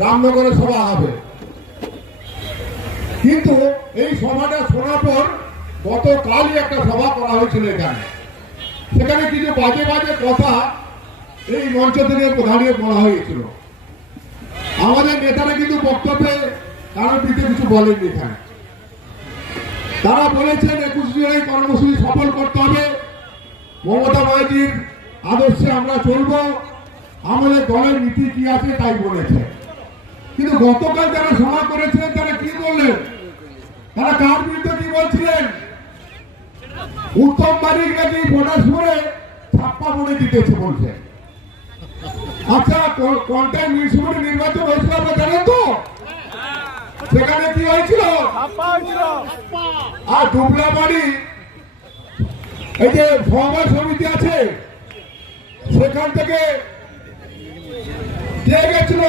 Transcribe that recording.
রামনগরে সভা হবে। কিন্তু এই সভাটা শোনার পর গতকালই একটা সভা করা হয়েছিল এখানে, সেখানে কিছু বাজে বাজে কথা এই মঞ্চ থেকে দাঁড়িয়ে বলা হয়েছিল। আমাদের নেতারা কিন্তু বক্তব্যে কারোর দিকে কিছু বলেননি। এখানে তারা বলেছেন 21 জুলাই কর্মসূচি সফল করতে হবে, মমতা ব্যানার্জির আদর্শে আমরা চলবো, আমাদের দলের নীতি কি আছে তাই বলেছে। কিন্তু গতকাল যারা সভা করেছিলেন তারা কি বললেন, তারা কার বিরুদ্ধে কি বলছিলেন? উত্তম বাড়ির নাকি ভোটাসপুরে ছাপ্পা মনে দিতেছে বলছে। আচ্ছা, কোনটায় মিউনিসিপালিটি নির্বাচন হয়েছিল আপনারা জানেন তো? সেখানে কি হয়েছিল? আর দুবলা বাড়ি এই যে সভা সমিতি আছে সেখান থেকে দিয়ে গেছিল